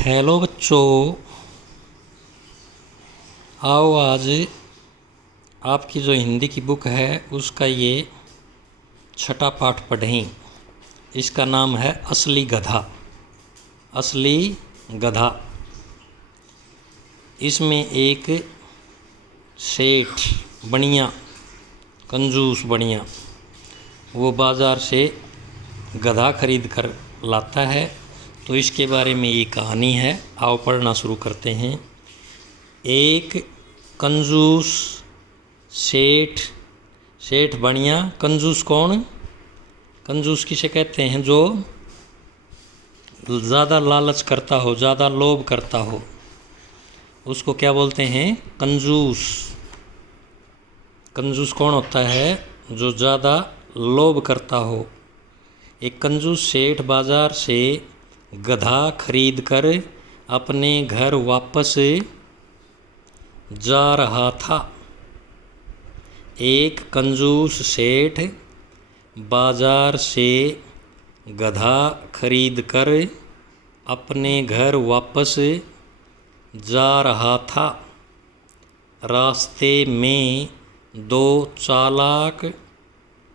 Hello बच्चों, आओ आज आपकी जो हिंदी की बुक है उसका ये छठा पाठ पढ़ें। इसका नाम है असली गधा। असली गधा। इसमें एक सेठ बनिया, कंजूस बनिया, वो बाज़ार से गधा खरीद कर लाता है। तो इसके बारे में ये कहानी है। आओ पढ़ना शुरू करते हैं। एक कंजूस सेठ बनिया। कंजूस कौन? कंजूस किसे कहते हैं? जो ज़्यादा लालच करता हो, ज़्यादा लोभ करता हो, उसको क्या बोलते हैं? कंजूस। कंजूस कौन होता है? जो ज़्यादा लोभ करता हो। एक कंजूस सेठ बाज़ार से गधा खरीद कर अपने घर वापस जा रहा था। एक कंजूस सेठ बाज़ार से गधा खरीद कर अपने घर वापस जा रहा था। रास्ते में दो चालाक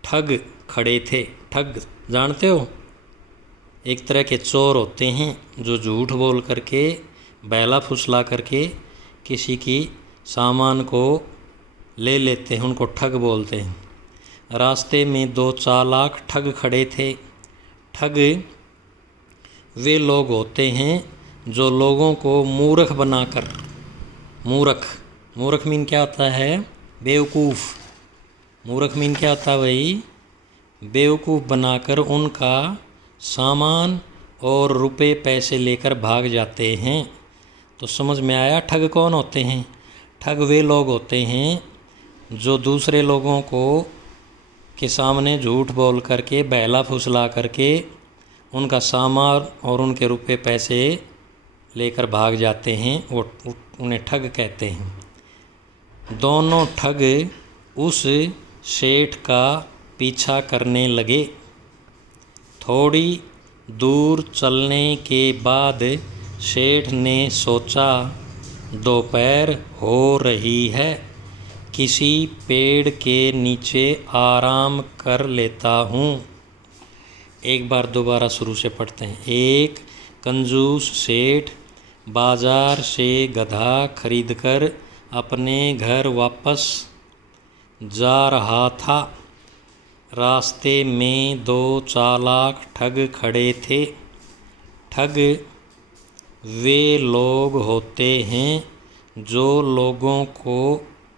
ठग खड़े थे। ठग जानते हो? एक तरह के चोर होते हैं जो झूठ बोल करके, बैला फुसला करके किसी की सामान को ले लेते हैं, उनको ठग बोलते हैं। रास्ते में दो चालाक ठग खड़े थे। ठग वे लोग होते हैं जो लोगों को मूर्ख बनाकर, मूर्ख मीन क्या होता है? बेवकूफ़। मूर्ख मीन क्या होता है भाई? बेवकूफ़ बनाकर उनका सामान और रुपए पैसे लेकर भाग जाते हैं। तो समझ में आया ठग कौन होते हैं? ठग वे लोग होते हैं जो दूसरे लोगों को के सामने झूठ बोल करके, बहला फुसला करके उनका सामान और उनके रुपए पैसे लेकर भाग जाते हैं। वो उन्हें ठग कहते हैं। दोनों ठग उस सेठ का पीछा करने लगे। थोड़ी दूर चलने के बाद सेठ ने सोचा, दोपहर हो रही है, किसी पेड़ के नीचे आराम कर लेता हूँ। एक बार दोबारा शुरू से पढ़ते हैं। एक कंजूस सेठ बाज़ार से गधा खरीदकर अपने घर वापस जा रहा था। रास्ते में दो चालाक ठग खड़े थे। ठग वे लोग होते हैं जो लोगों को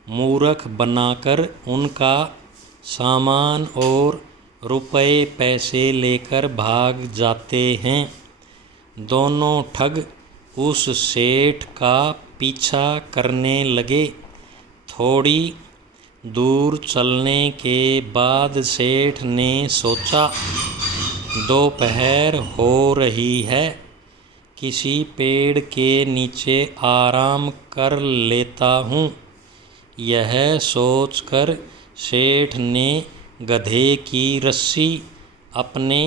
मूर्ख बनाकर उनका सामान और रुपए पैसे लेकर भाग जाते हैं। दोनों ठग उस सेठ का पीछा करने लगे। थोड़ी दूर चलने के बाद सेठ ने सोचा, दोपहर हो रही है, किसी पेड़ के नीचे आराम कर लेता हूँ। यह सोचकर सेठ ने गधे की रस्सी अपने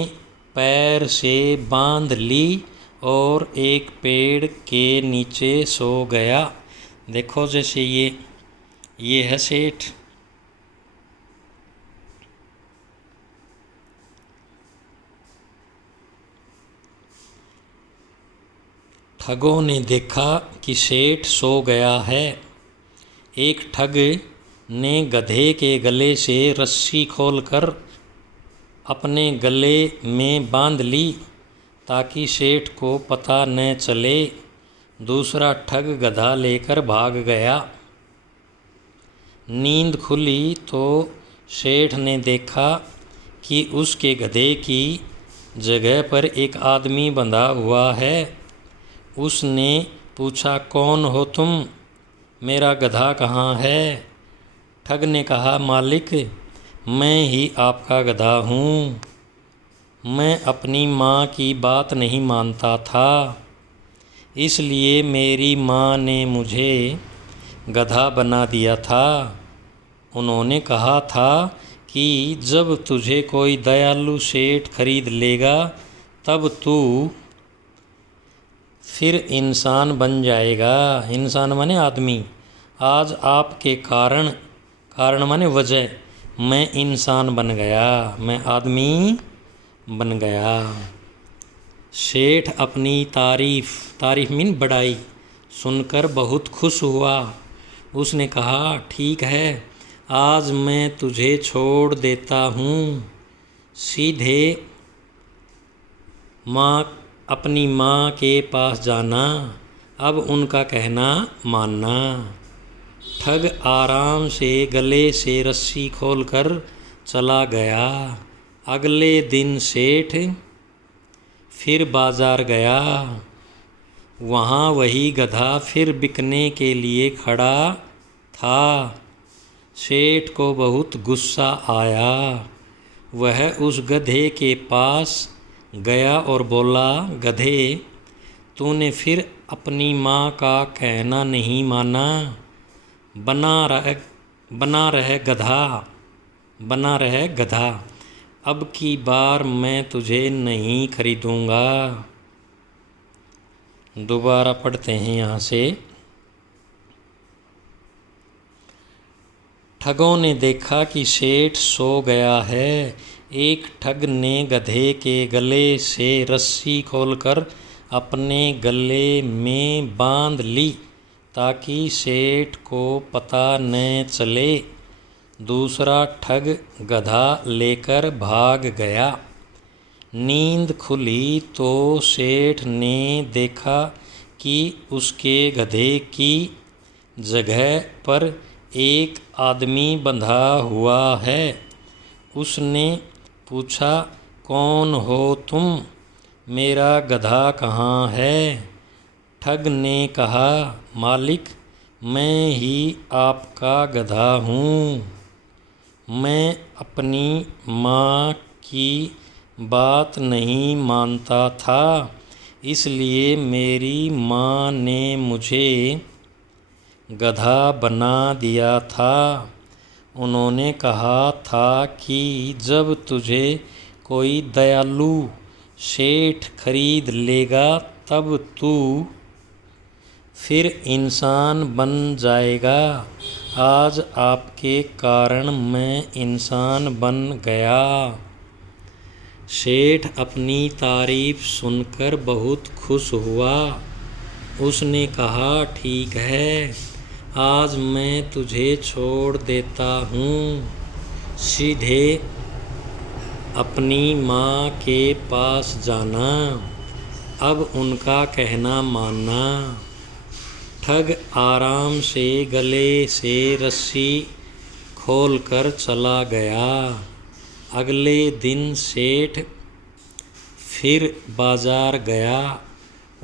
पैर से बांध ली और एक पेड़ के नीचे सो गया। देखो जैसे ये है सेठ। ठगों ने देखा कि सेठ सो गया है। एक ठग ने गधे के गले से रस्सी खोलकर अपने गले में बांध ली ताकि सेठ को पता न चले। दूसरा ठग गधा लेकर भाग गया। नींद खुली तो सेठ ने देखा कि उसके गधे की जगह पर एक आदमी बंधा हुआ है। उसने पूछा, कौन हो तुम? मेरा गधा कहाँ है? ठग ने कहा, मालिक, मैं ही आपका गधा हूँ। मैं अपनी माँ की बात नहीं मानता था, इसलिए मेरी माँ ने मुझे गधा बना दिया था। उन्होंने कहा था कि जब तुझे कोई दयालु सेठ खरीद लेगा तब तू फिर इंसान बन जाएगा। इंसान माने आदमी। आज आपके कारण, कारण माने वजह, मैं इंसान बन गया, मैं आदमी बन गया। सेठ अपनी तारीफ़, तारीफ़ मीन बड़ाई, सुनकर बहुत खुश हुआ। उसने कहा, ठीक है, आज मैं तुझे छोड़ देता हूँ। सीधे अपनी माँ के पास जाना, अब उनका कहना मानना। ठग आराम से गले से रस्सी खोलकर चला गया। अगले दिन सेठ फिर बाजार गया। वहाँ वही गधा फिर बिकने के लिए खड़ा था। सेठ को बहुत गुस्सा आया। वह उस गधे के पास गया और बोला, गधे, तूने फिर अपनी माँ का कहना नहीं माना। बना रहे गधा, बना रहे गधा। अब की बार मैं तुझे नहीं खरीदूँगा। दोबारा पढ़ते हैं यहाँ से। ठगों ने देखा कि सेठ सो गया है। एक ठग ने गधे के गले से रस्सी खोलकर अपने गले में बांध ली ताकि सेठ को पता न चले। दूसरा ठग गधा लेकर भाग गया। नींद खुली तो सेठ ने देखा कि उसके गधे की जगह पर एक आदमी बंधा हुआ है। उसने पूछा, कौन हो तुम? मेरा गधा कहाँ है? ठग ने कहा, मालिक, मैं ही आपका गधा हूँ। मैं अपनी माँ की बात नहीं मानता था, इसलिए मेरी माँ ने मुझे गधा बना दिया था। उन्होंने कहा था कि जब तुझे कोई दयालु सेठ खरीद लेगा तब तू फिर इंसान बन जाएगा। आज आपके कारण मैं इंसान बन गया। सेठ अपनी तारीफ सुनकर बहुत खुश हुआ। उसने कहा, ठीक है, आज मैं तुझे छोड़ देता हूँ। सीधे अपनी माँ के पास जाना, अब उनका कहना मानना। ठग आराम से गले से रस्सी खोलकर चला गया। अगले दिन सेठ फिर बाजार गया।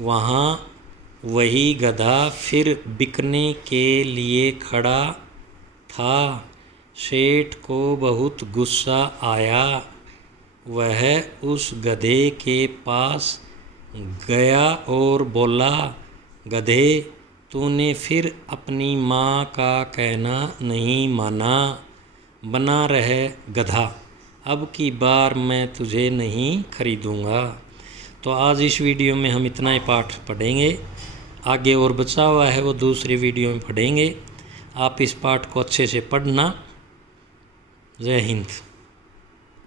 वहाँ वही गधा फिर बिकने के लिए खड़ा था। सेठ को बहुत गुस्सा आया। वह उस गधे के पास गया और बोला, गधे, तूने फिर अपनी माँ का कहना नहीं माना। बना रहे गधा, अब की बार मैं तुझे नहीं खरीदूँगा। तो आज इस वीडियो में हम इतना ही पाठ पढ़ेंगे। आगे और बचा हुआ है वो दूसरी वीडियो में पढ़ेंगे। आप इस पाठ को अच्छे से पढ़ना। जय हिंद।